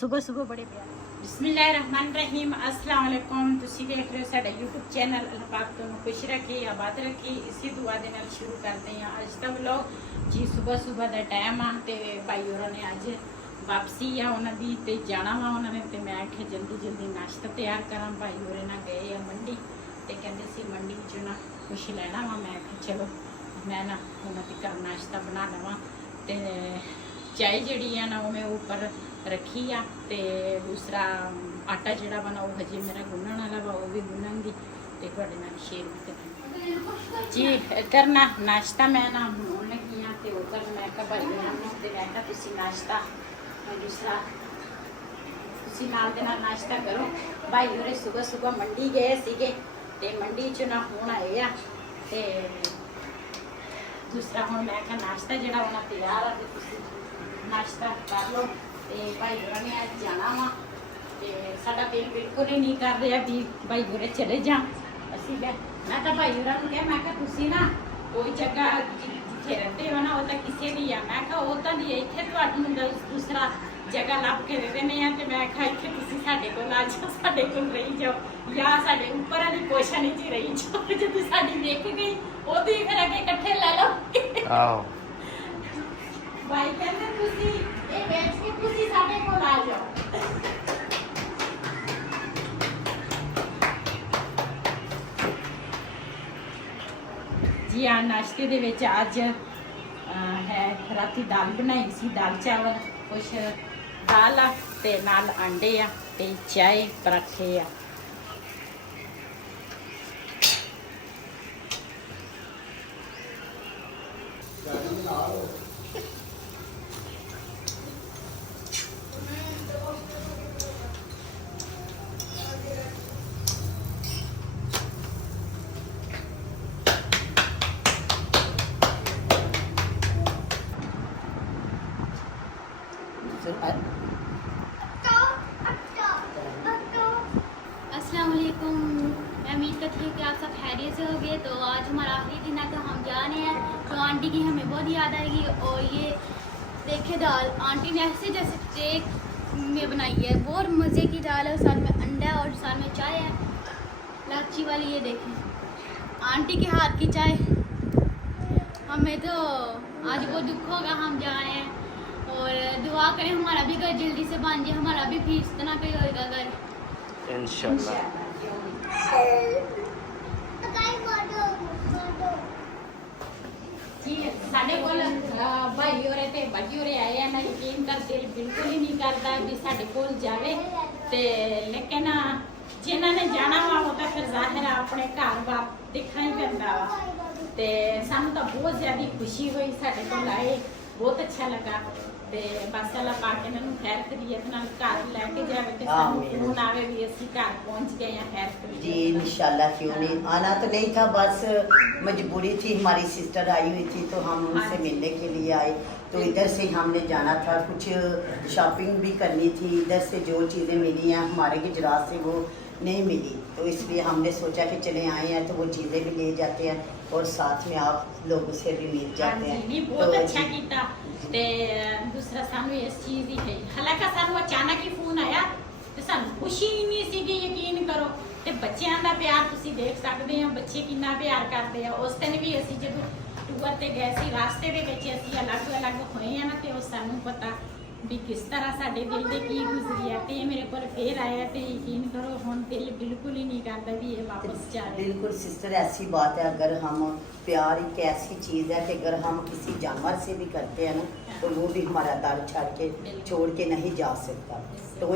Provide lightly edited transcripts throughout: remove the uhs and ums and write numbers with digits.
सुबह सुबह बड़े प्यारे। बिस्मिल्लाहिर्रहमानिर्रहीम अस्सलाम वालेकुम। तुसी देख रहे हो साडा यूट्यूब चैनल। अल्लाह पाक तुहानू खुश रखे, आबाद रखे। इसी दुआ दे नाल शुरू करते हैं अज का व्लॉग जी। सुबह सुबह का टाइम आ ते भाई होरां ने अज वापसी आ उन्हां दी ते जाना वा उन्हां ने, ते मैं आखे जल्दी जल्दी नाश्ता तैयार करां। भाई होरे ना गए आ मंडी ते कहंदे सी मंडी चों ना कुछ लैना वा। मैं आखे चलो मैं ना उन्हां दी घर नाश्ता बना लवां। ते चाय जिहड़ी आ ना वो मैं ऊपर रखी आ ते दूसरा आटा जिहड़ा बना वो हजे मेरा गुन्नण वाला वा, वो भी गुन्नांगी ते तुहाडे नाल शेयर भी करांगी जी। इधर ना नाश्ता मैं ना बनाउण लगी आ ते उधर मैं कहा भाई होरां नूं ते मैं कहा तुसीं नाश्ता दूसरा तुसीं नाल दे नाल नाश्ता करो। भाई होरे सुबह सुबह मंडी गए सीगे ते मंडी च ना हुण आए आ ते दूसरा हुण मैं कहा नाश्ता जिहड़ा होना तैयार आ ते तुसीं नाश्ता कर लो। ते भाई होरां ने अज जाना वा ते साडा दिल बिल्कुल ही नहीं कर रहा भी भाई होरे चले जान। असीं मैं तो भाई होरां नूं कहा मैं कहा तुसीं ना कोई जगह जिथे रहिंदे हो ना वो तो किसी भी आ, मैं कहा उदां दी इत्थे तुहानूं दूसरा जगह लभ के दे देने आ ते मैं कहा इत्थे तुसीं साडे कोल आ जाओ, साडे कोल रही जाओ या साडे उपर वाली पोशन च रही जाओ। जदों साडी देख गई ओदी फिर अगे इकट्ठे ले लो। आओ भाई कहते तुसी ये बेच के तुसी साडे कोल आ जाओ। जी हाँ, नाश्ते दे विच अज है राती दाल बनाई सी, दाल चावल कुछ दाल आ ते नाल अंडे आ ते चाय पराठे आ। अस्सलाम वालेकुम। मैं उम्मीद करती हूँ कि आप सब खैरियत से होंगे। तो आज हमारा आखिरी दिन है तो हम जा रहे हैं। तो आंटी की हमें बहुत याद आएगी। और ये देखे दाल आंटी ने ऐसे जैसे केक में बनाई है, बहुत मज़े की दाल है। साथ में अंडा और साथ में चाय है लाची वाली। ये देखें आंटी के हाथ की चाय। हमें तो आज बहुत दुख होगा, हम जा रहे हैं। और दुआ करें हमारा भी घर जल्दी से बन जाए, हमारा भी फीस इतना पे होएगा घर इंशाल्लाह। जी साडे कोल भाई होरे ते बाजी होरे आए हैं ना, यकीन कर दिल बिल्कुल ही नहीं करता भी साडे कोल जावे ते, लेकिन जिन्हां ने जाना वा वो तो फिर जाहिर है अपने घर बार देखना ही पैंदा वा। ते सानू तो बहुत ज़्यादा खुशी हुई, साडे कोल आए बहुत अच्छा लगा। ते बस अल्लाह पाक इन्हां नूं खैर खैरियत नाल घर लैके जावे ते सानू फोन आवे भी असीं घर पहुंच गए हैं खैर खैरियत जी। इंशाल्लाह क्यों नहीं, आना तो नहीं था, बस मजबूरी थी। हमारी सिस्टर आई हुई थी तो हम उनसे मिलने के लिए आए। तो इधर से हमने जाना था, कुछ शॉपिंग भी करनी थी। इधर से जो चीज़ें मिली हैं हमारे गुजरात से वो नहीं मिली, तो इसलिए हमने सोचा कि चले आए हैं तो वो चीज़ें भी ले जाते हैं और साथ में आप लोगों से भी मिल जाते हैं। नहीं बहुत अच्छा कीता। ते दूसरा सानू इस चीज़ दी है, हालांकि सानू अचानक ही फोन आया ते सानू खुशी ही नहीं सी कि यकीन करो। ते बच्चों का प्यार तुसी देख सकते हैं, बच्चे कितना प्यार करते हैं। उस दिन भी असी जो टूर ते गए सी रास्ते दे विच असी अलग अलग होए हैं ना, ते उस सानू पता भी किस तरह साडे दिल दे की गुजरी है। ते मेरे कोल फिर आया ते यकीन करो हुण दिल बिल्कुल ही नहीं करता भी ये वापस जा रहे। बिल्कुल सिस्टर ऐसी बात है, अगर हम प्यार एक ऐसी चीज़ है कि अगर हम किसी जानवर से भी करते हैं ना तो वो भी हमारा दर छोड़ के नहीं जा सकता। तो वो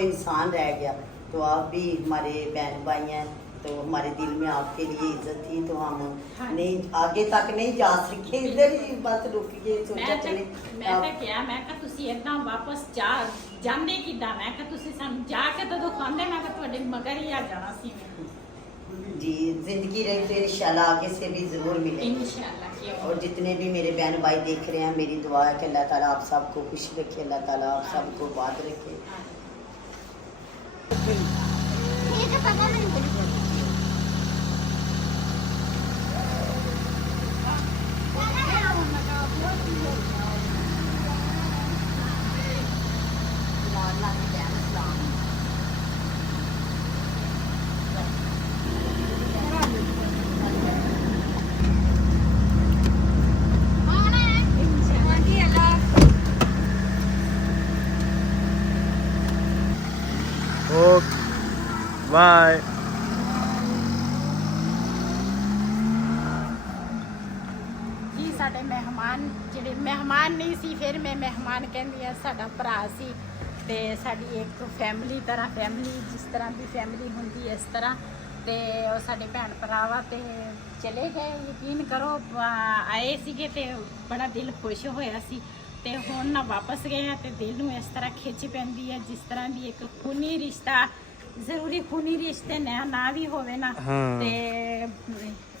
इंसान रह गया। तो आप भी हमारे बहन भाई हैं, तो हमारे दिल में आपके लिए इज्जत थी, तो हम नहीं आगे तक नहीं जा सके, इधर ही बस रुक के सोचा चले। मैं तो क्या मैं कहा तुसी इदां वापस जांदे किदां, मैं कहा तुसी सानू जाके तो दिखांदे, मैं कहा तुहाडे मगर ही आ जाना सी। जी जिंदगी रही तो इंशाल्लाह आगे से भी ज़रूर मिलेंगे इंशाल्लाह। और जितने भी मेरे बहन भाई देख रहे हैं, मेरी दुआ है कि अल्लाह ताला आप सबको खुश रखे, अल्लाह ताला आप सबको बात रखे। ਬਾਏ। ਜੀ ਸਾਡੇ ਮਹਿਮਾਨ ਜਿਹੜੇ ਮਹਿਮਾਨ ਨਹੀਂ ਸੀ, ਫਿਰ ਮੈਂ ਮਹਿਮਾਨ ਕਹਿੰਦੀ ਆ, ਸਾਡਾ ਭਰਾ ਸੀ ਤੇ ਸਾਡੀ ਇੱਕ ਫੈਮਿਲੀ ਤਰ੍ਹਾਂ, ਫੈਮਿਲੀ ਜਿਸ ਤਰ੍ਹਾਂ ਦੀ ਫੈਮਿਲੀ ਹੁੰਦੀ ਇਸ ਤਰ੍ਹਾਂ, ਤੇ ਉਹ ਸਾਡੇ ਭੈਣ ਭਰਾ ਵਾ ਤੇ ਚਲੇ ਗਏ। ਯਕੀਨ ਕਰੋ ਆਏ ਸੀਗੇ ਤੇ ਬੜਾ ਦਿਲ ਖੁਸ਼ ਹੋਇਆ ਸੀ, ਤੇ ਹੁਣ ਨਾ ਵਾਪਸ ਗਏ ਆ ਤੇ ਦਿਲ ਨੂੰ ਇਸ ਤਰ੍ਹਾਂ ਖਿੱਚ ਪੈਂਦੀ ਹੈ, ਜਿਸ ਤਰ੍ਹਾਂ ਦੀ ਇੱਕ ਖੂਨੀ ਰਿਸ਼ਤਾ, ਜ਼ਰੂਰੀ ਖੂਨੀ ਰਿਸ਼ਤੇ ਨਾ ਵੀ ਹੋਵੇ ਨਾ, ਤੇ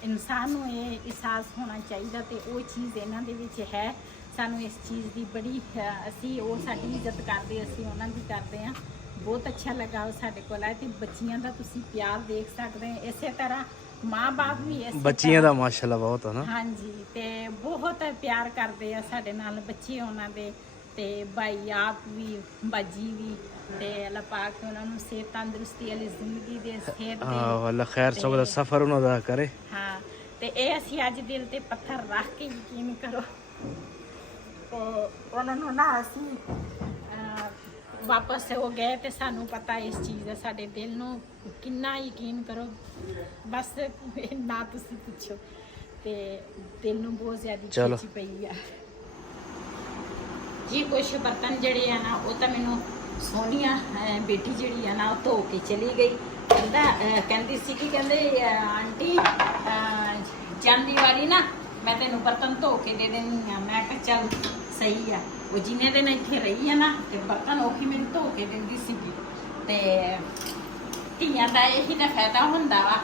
ਇਨਸਾਨ ਨੂੰ ਇਹ ਅਹਿਸਾਸ ਹੋਣਾ ਚਾਹੀਦਾ, ਤੇ ਉਹ ਚੀਜ਼ ਇਹਨਾਂ ਦੇ ਵਿੱਚ ਹੈ। ਸਾਨੂੰ ਇਸ ਚੀਜ਼ ਦੀ ਬੜੀ ਅਸੀਂ ਉਹ ਸਾਡੀ ਇੱਜ਼ਤ ਕਰਦੇ, ਅਸੀਂ ਉਹਨਾਂ ਦੀ ਕਰਦੇ ਹਾਂ। ਬਹੁਤ ਅੱਛਾ ਲੱਗਾ ਉਹ ਸਾਡੇ ਕੋਲ ਆਏ, ਤੇ ਬੱਚੀਆਂ ਦਾ ਤੁਸੀਂ ਪਿਆਰ ਦੇਖ ਸਕਦੇ ਹੋ। ਇਸੇ ਤਰ੍ਹਾਂ ਮਾਂ-ਬਾਪ ਵੀ ਇਸ ਬੱਚੀਆਂ ਦਾ ਮਾਸ਼ਾਅੱਲਾ ਬਹੁਤ ਹੈ ਨਾ। ਹਾਂਜੀ, ਤੇ ਬਹੁਤ ਪਿਆਰ ਕਰਦੇ ਆ ਸਾਡੇ ਨਾਲ ਬੱਚੇ ਉਹਨਾਂ ਦੇ, ਤੇ ਭਾਈ ਆਪ ਵੀ, ਬਾਜੀ ਵੀ, ਤੇ ਅੱਲਾਹ ਪਾਕ ਉਹਨਾਂ ਨੂੰ ਸਿਹਤ ਤੰਦਰੁਸਤੀ ਵਾਲੀ ਜ਼ਿੰਦਗੀ ਦੇ, ਸਿਹਤ ਦੇ। ਹਾਂ ਅੱਲਾਹ ਖੈਰ ਸਭ ਦਾ ਸਫ਼ਰ ਉਹਨਾਂ ਦਾ ਕਰੇ। ਹਾਂ, ਤੇ ਇਹ ਅਸੀਂ ਅੱਜ ਦਿਲ ਤੇ ਪੱਥਰ ਰੱਖ ਕੇ ਯਕੀਨ ਕਰੋ, ਤੇ ਉਹਨਾਂ ਨੂੰ ਨਾ ਅਸੀਂ ਵਾਪਸ ਹੋ ਗਏ, ਤੇ ਸਾਨੂੰ ਪਤਾ ਇਸ ਚੀਜ਼ ਦਾ, ਸਾਡੇ ਦਿਲ ਨੂੰ ਕਿੰਨਾ ਯਕੀਨ ਕਰੋ, ਬਸ ਨਾ ਤੁਸੀਂ ਪੁੱਛੋ, ਤੇ ਦਿਲ ਨੂੰ ਬਹੁਤ ਜ਼ਿਆਦਾ ਖਿੱਚ ਪਈ ਆ ਜੀ। ਕੁਛ ਬਰਤਨ ਜਿਹੜੇ ਆ ਨਾ, ਉਹ ਤਾਂ ਮੈਨੂੰ ਸੋਨੀਆ ਬੇਟੀ ਜਿਹੜੀ ਆ ਨਾ, ਉਹ ਧੋ ਕੇ ਚਲੀ ਗਈ। ਕਹਿੰਦੀ ਸੀ ਕਿ ਕਹਿੰਦੇ ਆਂਟੀ ਜਾਂਦੀ ਵਾਰੀ ਨਾ ਮੈਂ ਤੈਨੂੰ ਬਰਤਨ ਧੋ ਕੇ ਦੇ ਦਿੰਦੀ ਆ। ਮੈਂ ਕਿਹਾ ਚੱਲ ਸਹੀ ਆ। ਉਹ ਜਿੰਨੇ ਦਿਨ ਇੱਥੇ ਰਹੀ ਆ ਨਾ, ਤੇ ਬਰਤਨ ਉਹੀ ਮੈਨੂੰ ਧੋ ਕੇ ਦਿੰਦੀ ਸੀਗੀ, ਤੇ ਧੀਆਂ ਦਾ ਇਹੀ ਤਾਂ ਫਾਇਦਾ ਹੁੰਦਾ ਵਾ।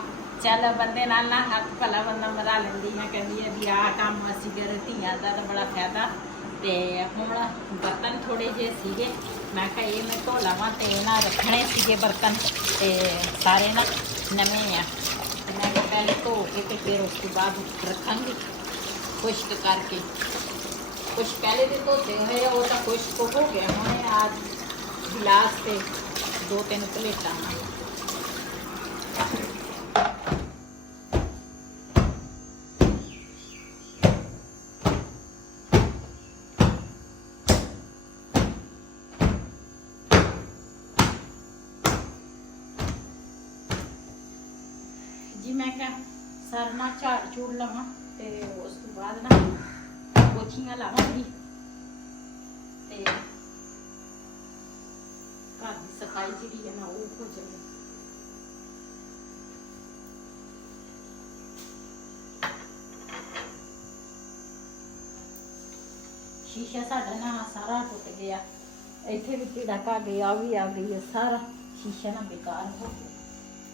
ਚੱਲ ਬੰਦੇ ਨਾਲ ਨਾ ਹੱਥ ਭਲਾ ਬੰਦਾ ਮਰਾ ਲੈਂਦੀ ਆ, ਕਹਿੰਦੀ ਆ ਵੀ ਆਹ ਕੰਮ ਅਸੀਂ ਕਰ, ਧੀਆਂ ਦਾ ਤਾਂ ਬੜਾ ਫਾਇਦਾ। ਤੇ ਹੁਣ ਬਰਤਨ ਥੋੜੇ ਜਿਹੇ ਸੀਗੇ, ਮੈਂ ਕਿਹਾ ਇਹ ਮੈਂ ਧੋ ਲਵਾਂ, ਤੇ ਨਾ ਰੱਖਣੇ ਸੀਗੇ ਬਰਤਨ, ਤੇ ਸਾਰੇ ਨਾ ਨਵੇਂ ਆ, ਤੇ ਮੈਂ ਕਿਹਾ ਪਹਿਲੇ ਧੋ ਕੇ ਤੇ ਫਿਰ ਉਸ ਤੋਂ ਬਾਅਦ ਰੱਖਾਂਗੀ ਖੁਸ਼ਕ ਕਰਕੇ। ਕੁਛ ਪਹਿਲੇ ਦੇ ਧੋਤੇ ਹੋਏ, ਉਹ ਤਾਂ ਖੁਸ਼ਕ ਹੋ ਗਏ ਹੋਣੇ। ਅੱਜ ਗਿਲਾਸ ਤੇ 2-3 ਪਲੇਟਾਂ ਜੀ। ਮੈਂ ਕਿਹਾ ਸਰ ਨਾ ਝਾੜ ਝੂੜ ਲਵਾਂ, ਤੇ ਉਸ ਤੋਂ ਬਾਅਦ ਨਾ ਪੋਚੀਆਂ ਲਾਵਾਂਗੀ, ਤੇ ਘਰ ਦੀ ਸਫਾਈ ਜਿਹੜੀ ਹੈ ਨਾ ਉਹ ਹੋ ਜਾਵੇ। ਸ਼ੀਸ਼ਾ ਸਾਡਾ ਨਾ ਸਾਰਾ ਟੁੱਟ ਗਿਆ, ਇੱਥੇ ਵੀ ਕੀੜਾ ਕਾ ਗਿਆ, ਵੀ ਆ ਗਈ ਹੈ, ਸਾਰਾ ਸ਼ੀਸ਼ਾ ਨਾ ਬੇਕਾਰ ਹੋ ਗਿਆ।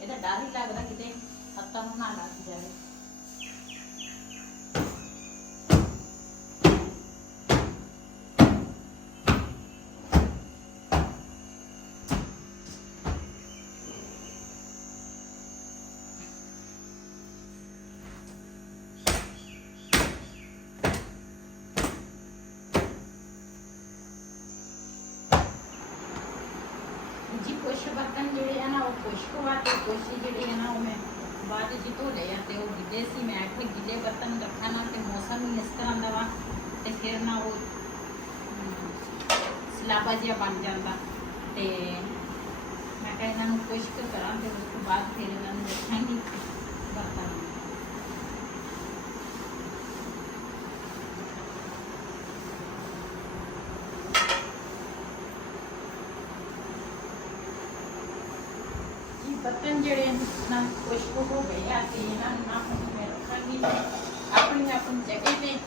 ਇਹਦਾ ਡਰ ਹੀ ਲੱਗਦਾ ਕਿਤੇ ਹੱਥਾਂ ਨੂੰ ਨਾ ਲੱਗ ਜਾਵੇ। ਜੀ ਕੁਛ ਬਰਤਨ ਜਿਹੜੇ ਆ ਨਾ ਉਹ ਖੁਸ਼ਕ ਵਾ, ਤੇ ਕੁਛ ਜਿਹੜੇ ਆ ਨਾ ਉਹ ਮੈਂ ਬਾਅਦ ਵਿੱਚ ਧੋ ਲਏ ਆ, ਤੇ ਉਹ ਗਿੱਲੇ ਸੀ। ਮੈਂ ਆਖਿਆ ਗਿੱਲੇ ਬਰਤਨ ਰੱਖਾਂ ਨਾ, ਤੇ ਮੌਸਮ ਹੀ ਇਸ ਤਰ੍ਹਾਂ ਦਾ ਵਾ, ਤੇ ਫਿਰ ਨਾ ਉਹ ਸਲਾਬਾ ਜਿਹਾ ਬਣ ਜਾਂਦਾ, ਤੇ ਮੈਂ ਕਿਹਾ ਇਹਨਾਂ ਨੂੰ ਖੁਸ਼ਕ ਕਰਾਂ, ਤੇ ਉਸ ਤੋਂ ਬਾਅਦ ਫਿਰ ਇਹਨਾਂ ਨੂੰ ਰੱਖਾਂਗੀ ਬਰਤਨ। ਬਰਤਨ ਜਿਹੜੇ ਨਾ ਖੁਸ਼ਕ ਹੋ ਗਏ ਆ, ਤੇ ਇਹਨਾਂ ਨੂੰ ਨਾ ਹੁਣ ਮੈਂ ਰੱਖਾਂਗੀ ਆਪਣੀ ਆਪਣੀ ਜਗ੍ਹਾ ਤੇ।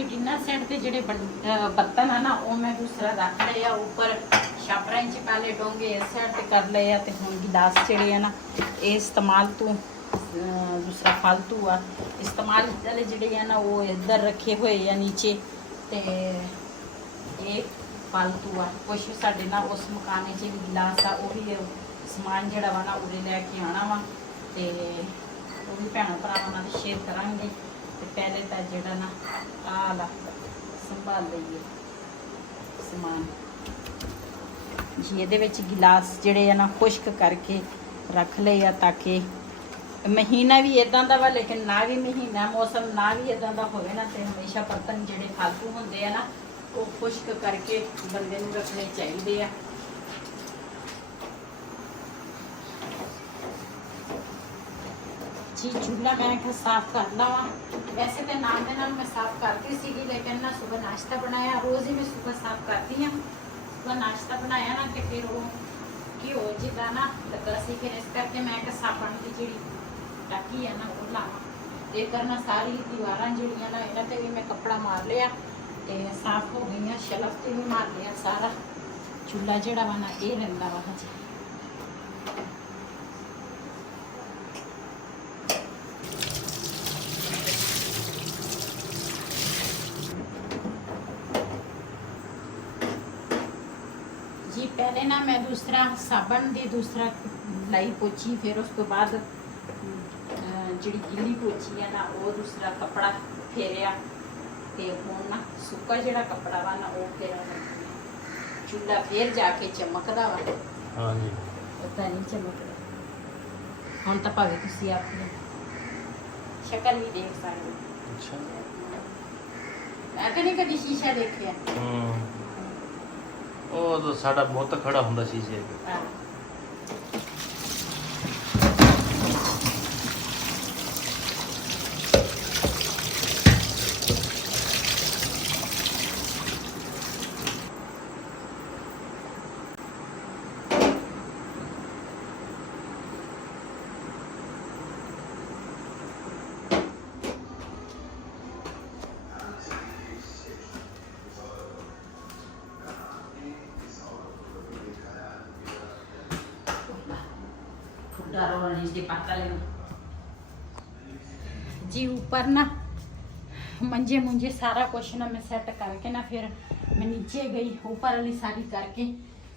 ਕਿ ਡਿਨਰ ਸੈੱਟ ਦੇ ਜਿਹੜੇ ਬਰਤਨ ਆ ਨਾ ਉਹ ਮੈਂ ਦੂਸਰਾ ਰੱਖ ਲਏ ਆ ਉੱਪਰ ਛਾਪਰਾਂ 'ਚ ਪਹਿਲੇ ਡੋਂਗੇ ਇਸ ਸਾਈਡ ਤੇ ਕਰ ਲਏ ਆ ਤੇ ਹੁਣ ਗਿਲਾਸ ਜਿਹੜੇ ਆ ਨਾ ਇਹ ਇਸਤੇਮਾਲ ਤੋਂ ਦੂਸਰਾ ਫालतू ਆ ਇਸਤੇਮਾਲ ਵਾਲੇ ਜਿਹੜੇ ਆ ਨਾ ਉਹ ਇੱਧਰ ਰੱਖੇ ਹੋਏ ਆ ਨੀਚੇ ਤੇ ਇਹ ਫालतू ਆ ਕੁਛ ਸਾਡੇ ਨਾਲ ਉਸ ਮਕਾਨੇ 'ਚ ਵੀ ਗਿਲਾਸ ਆ ਉਹ ਵੀ ਸਮਾਨ ਜਿਹੜਾ ਵਾ ਨਾ ਉਰੇ ਲੈ ਕੇ ਆਉਣਾ ਵਾ ਤੇ ਉਹ ਵੀ ਭੈਣਾਂ ਭਰਾਵਾਂ ਨਾਲ ਸ਼ੇਅਰ ਕਰਾਂਗੇ ਤੇ ਪਹਿਲੇ ਤਾਂ ਜਿਹੜਾ ਨਾ ਆਹ ਲਾ ਸੰਭਾਲ ਲਈਏ ਸਮਾਨ ਜੀ। ਇਹਦੇ ਵਿੱਚ ਗਿਲਾਸ ਜਿਹੜੇ ਆ ਨਾ ਖੁਸ਼ਕ ਕਰਕੇ ਰੱਖ ਲਏ ਆ ਤਾਂ ਕਿ ਮਹੀਨਾ ਵੀ ਇਦਾਂ ਦਾ ਵਾ ਲੇਕਿਨ ਨਾ ਵੀ ਮਹੀਨਾ ਮੌਸਮ ਨਾ ਵੀ ਇਦਾਂ ਦਾ ਹੋਵੇ ਨਾ ਤੇ ਹਮੇਸ਼ਾ ਬਰਤਨ ਜਿਹੜੇ ਫालतू ਹੁੰਦੇ ਆ ਨਾ ਉਹ ਖੁਸ਼ਕ ਕਰਕੇ ਬੰਦੇ ਨੂੰ ਰੱਖਣੇ ਚਾਹੀਦੇ ਆ। जी चूल्हा मैं साफ कर लवा वैसे तो नाम के नाम मैं साफ करती सी लेकिन ना सुबह नाश्ता बनाया रोज़ ही मैं सुबह साफ करती हाँ सुबह नाश्ता बनाया ना तो फिर वो घ्यो जिदा ना लगा सी फिर इस करके मैं साबण की जी टाकी है ना वो लावा ये करना सारी दीवार जड़ियाँ ना इन्हों पर भी मैं कपड़ा मार लिया तो साफ हो गई शलफ से भी मार लिया सारा चूल्हा जड़ा वा ना ये रहा वा हजे। जी पहले ना मैं दूसरा साबन दी दूसरा लाई पोची फिर उस तो बाद जी गिली पोची है ना वो दूसरा कपड़ा फेरिया ते हुण ना सुक्का जिहड़ा कपड़ा वा ना वो फेरा चूल्हा फिर जाके चमकदा वा। हाँ जी पता नहीं चमकदा हुण तां भावें तुसीं अपनी शक्ल ही देख सकदे। अच्छा मैं तो नहीं कदी शीशा देखिया। ਉਹ ਤਾਂ ਸਾਡਾ ਬਹੁਤ ਖੜਾ ਹੁੰਦਾ ਸ਼ੀਸ਼ੇ ਅੱਗੇ। हाँ। जी ऊपर ना मंजे मुंजे सारा कुछ ना मैं सेट करके ना फिर मैं नीचे गई ऊपर वाली सारी करके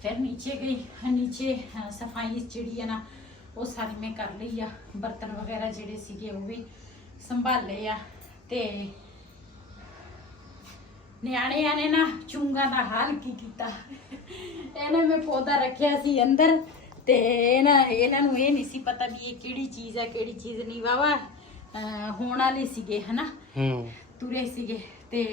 फिर नीचे गई नीचे सफाई जिहड़ी है ना वो सारी मैं कर ली आ बर्तन वगैरह जिहड़े सीगे वो भी संभाले आ ते ਨਿਆਣਿਆਂ ਨੇ ਨਾ ਚੁੰਗਾ ਦਾ ਹਾਲ ਕੀ ਕੀਤਾ ਇਹਨੇ ਮੈਂ ਪੌਦਾ ਰੱਖਿਆ ਸੀ ਅੰਦਰ ਤੇ ਇਹਨਾਂ ਨੂੰ ਇਹ ਨਹੀਂ ਸੀ ਪਤਾ ਵੀ ਇਹ ਕਿਹੜੀ ਚੀਜ਼ ਹੈ ਕਿਹੜੀ ਚੀਜ਼ ਨਹੀਂ ਵਾਵਾ ਹੋਣ ਵਾਲੀ ਸੀਗੇ ਹਨਾ ਤੁਰੇ ਸੀਗੇ ਤੇ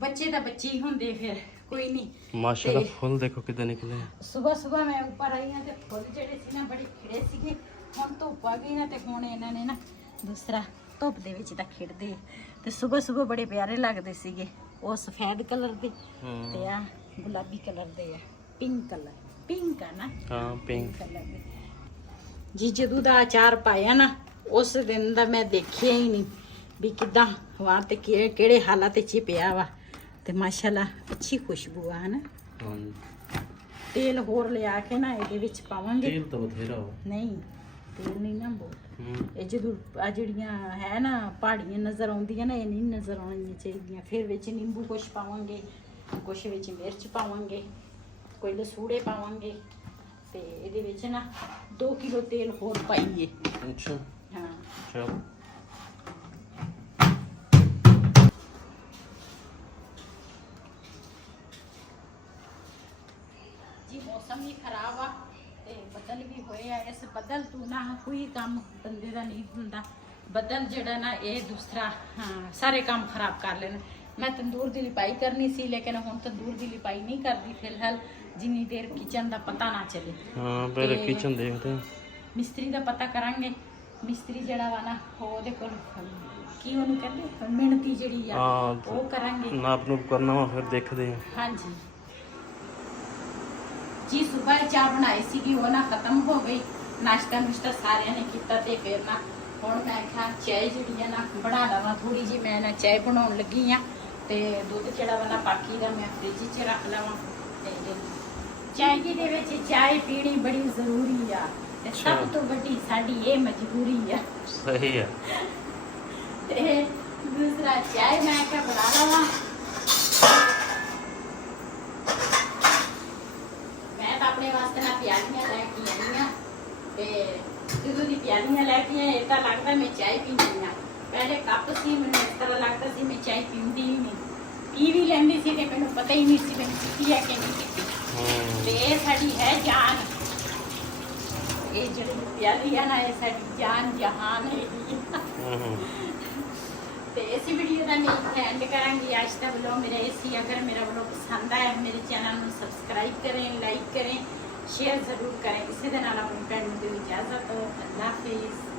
ਬੱਚੇ ਤਾਂ ਬੱਚੇ ਹੀ ਹੁੰਦੇ ਫਿਰ ਕੋਈ ਨਹੀਂ ਮਾਸ਼ਾਅੱਲਾ ਫੁੱਲ ਦੇਖੋ ਕਿਦਾਂ ਨਿਕਲੇ ਸਵੇਰ ਮੈਂ ਉੱਪਰ ਆਈ ਹਾਂ ਤੇ ਫੁੱਲ ਜਿਹੜੇ ਸੀ ਨਾ ਬੜੇ ਖਿੜੇ ਸੀਗੇ ਹੁਣ ਧੁੱਪ ਆ ਗਈ ਨਾ ਤੇ ਹੁਣ ਇਹਨਾਂ ਨੇ ਨਾ ਦੂਸਰਾ ਧੁੱਪ ਦੇ ਵਿੱਚ ਤਾਂ ਖਿੜਦੇ ਤੇ ਸਵੇਰ ਬੜੇ ਪਿਆਰੇ ਲੱਗਦੇ ਸੀਗੇ ਉਹ ਸਫੈਦ ਕਲਰ ਦੇ ਤੇ ਆ ਗੁਲਾਬੀ ਕਲਰ ਦੇ ਆ ਪਿੰਕ ਆ ਨਾ ਹਾਂ ਪਿੰਕ ਕਲਰ ਦੇ ਜੀ। ਜਦੋਂ ਦਾ ਅਚਾਰ ਪਾਇਆ ਨਾ ਉਸ ਦਿਨ ਦਾ ਮੈਂ ਦੇਖਿਆ ਹੀ ਨਹੀਂ ਵੀ ਕਿਦਾਂ ਹਵਾ ਤੇ ਕਿਹੜੇ ਹਾਲਾਤ 'ਚ ਪਿਆ ਵਾ ਤੇ ਮਾਸ਼ਾਅੱਲਾ ਅੱਛੀ ਖੁਸ਼ਬੂ ਆ ਹਨਾ। ਤੇਲ ਹੋਰ ਲਿਆ ਕੇ ਨਾ ਇਹਦੇ ਵਿੱਚ ਪਾਵਾਂਗੇ। ਤੇਲ ਤਾਂ ਬਥੇਰਾ ਹੋ ਨਹੀਂ ਤੇਲ ਨਹੀਂ ਨਾ ਬਹੁਤ ਇਹ ਜਦੋਂ ਆ ਜਿਹੜੀਆਂ ਹੈ ਨਾ ਪਹਾੜੀਆਂ ਨਜ਼ਰ ਆਉਂਦੀਆਂ ਨਾ ਇਹ ਨਹੀਂ ਨਜ਼ਰ ਆਉਣੀਆਂ ਚਾਹੀਦੀਆਂ। ਫਿਰ ਵਿੱਚ ਨਿੰਬੂ ਕੁਛ ਪਾਵਾਂਗੇ ਕੁਛ ਵਿੱਚ ਮਿਰਚ ਪਾਵਾਂਗੇ ਕੋਈ ਲਸੂੜੇ ਪਾਵਾਂਗੇ ਤੇ ਇਹਦੇ ਵਿੱਚ ਨਾ 2 ਕਿਲੋ ਤੇਲ ਹੋਰ ਪਾਈਏ। ਅੱਛਾ ਹਾਂ ਚਲੋ ਜੀ ਮੌਸਮ ਵੀ ਖਰਾਬ ਆ ਤੇ ਬੱਦਲ ਵੀ ਹੋਏ ਆ। ਇਸ ਬੱਦਲ ਤੋਂ ਨਾ ਕੋਈ ਕੰਮ ਬੰਦੇ ਦਾ ਨਹੀਂ ਹੁੰਦਾ। ਬੱਦਲ ਜਿਹੜਾ ਨਾ ਇਹ ਦੂਸਰਾ ਸਾਰੇ ਕੰਮ ਖਰਾਬ ਕਰ ਲੈਣ। ਮੈਂ ਤੰਦੂਰ ਦੀ ਲਿਪਾਈ ਕਰਨੀ ਸੀ ਲੇਕਿਨ ਹੁਣ ਤੰਦੂਰ ਦੀ ਲਿਪਾਈ ਨਹੀਂ ਕਰਦੀ ਫਿਲਹਾਲ ਜਿੰਨੀ ਦੇਰ ਕਿਚਨ ਦਾ ਪਤਾ ਨਾ ਚੱਲੇ। ਹਾਂ ਪਹਿਲੇ ਕਿਚਨ ਦੇਖਦੇ ਹਾਂ ਮਿਸਤਰੀ ਦਾ ਪਤਾ ਕਰਾਂਗੇ। ਮਿਸਤਰੀ ਜਿਹੜਾ ਵਾ ਨਾ ਉਹਦੇ ਕੋਲ ਕੀ ਉਹਨੂੰ ਕਹਿੰਦੇ ਮਿਹਨਤੀ ਜਿਹੜੀ ਆ ਉਹ ਕਰਾਂਗੇ। ਨਾਪ ਨੂਪ ਕਰਨਾ ਵਾ ਫਿਰ ਦੇਖਦੇ ਹਾਂ। ਹਾਂਜੀ ਜੀ ਸੁਬਹ ਚਾਹ ਬਣਾਈ ਸੀਗੀ ਉਹ ਨਾ ਖਤਮ ਹੋ ਗਈ। ਨਾਸ਼ਤਾ ਨੁਸ਼ਤਾ ਸਾਰਿਆਂ ਨੇ ਕੀਤਾ ਤੇ ਫਿਰ ਨਾ ਹੁਣ ਮੈਂ ਕਿਹਾ ਚਾਹ ਜਿਹੜੀ ਆ ਨਾ ਬਣਾ ਲਵਾਂ ਥੋੜੀ ਜੀ। ਮੈਂ ਨਾ ਚਾਹ ਬਣਾਉਣ ਲੱਗੀ ਆ ਤੇ ਦੁੱਧ ਜਿਹੜਾ ਵਾ ਨਾ ਬਾਕੀ ਦਾ ਮੈਂ ਫ੍ਰਿਜ 'ਚ ਰੱਖ ਲਵਾਂ ਤੇ ਚਾਹ ਦੇ ਵਿੱਚ ਚਾਹ ਪੀਣੀ ਬੜੀ ਜ਼ਰੂਰੀ ਆ ਤੇ ਸਭ ਤੋਂ ਵੱਡੀ ਸਾਡੀ ਇਹ ਮਜਬੂਰੀ ਆ। ਸਹੀ ਆ। ਤੇ ਦੂਸਰਾ ਚਾਹ ਮੈਂ ਕਿਹਾ ਬਣਾ ਲਵਾਂ। ਮੈਂ ਤਾਂ ਆਪਣੇ ਵਾਸਤੇ ਨਾ ਪਿਆਲੀਆਂ ਲੈ ਕੇ ਆਈਆਂ ਤੇ ਜਦੋਂ ਦੀ ਪਿਆਲੀਆਂ ਲੈ ਕੇ ਆਏ ਤਾਂ ਲੱਗਦਾ ਮੈਂ ਚਾਹ ਪੀਂਦੀ ਆ। ਪਹਿਲੇ ਕੱਪ ਸੀ, ਮੈਨੂੰ ਇਸ ਤਰ੍ਹਾਂ ਲੱਗਦਾ ਸੀ ਮੈਂ ਚਾਹ ਪੀਂਦੀ ਹੀ ਨਹੀਂ, ਪੀ ਵੀ ਲੈਂਦੀ ਸੀ ਤੇ ਮੈਨੂੰ ਪਤਾ ਹੀ ਨਹੀਂ ਸੀ ਮੈਂ ਪੀਤੀ ਹੈ ਕਿ ਨਹੀਂ ਪੀਤੀ। ਤੇ ਇਹ ਸਾਡੀ ਹੈ ਜਾਨ, ਇਹ ਜਿਹੜੀ ਪਿਆਲੀ ਹੈ ਨਾ ਇਹ ਸਾਡੀ ਜਾਨ ਜਹਾਨ ਹੈ। ਤੇ इसी वीडियो का मैं एंड करांगी आज का व्लॉग मेरा ऐसी। अगर मेरा व्लॉग पसंद आया मेरे चैनल में सब्सक्राइब करें, लाइक करें, शेयर जरूर करें। इसी दिन अपनी भैन को इजाजत। अल्लाह हाफिज़।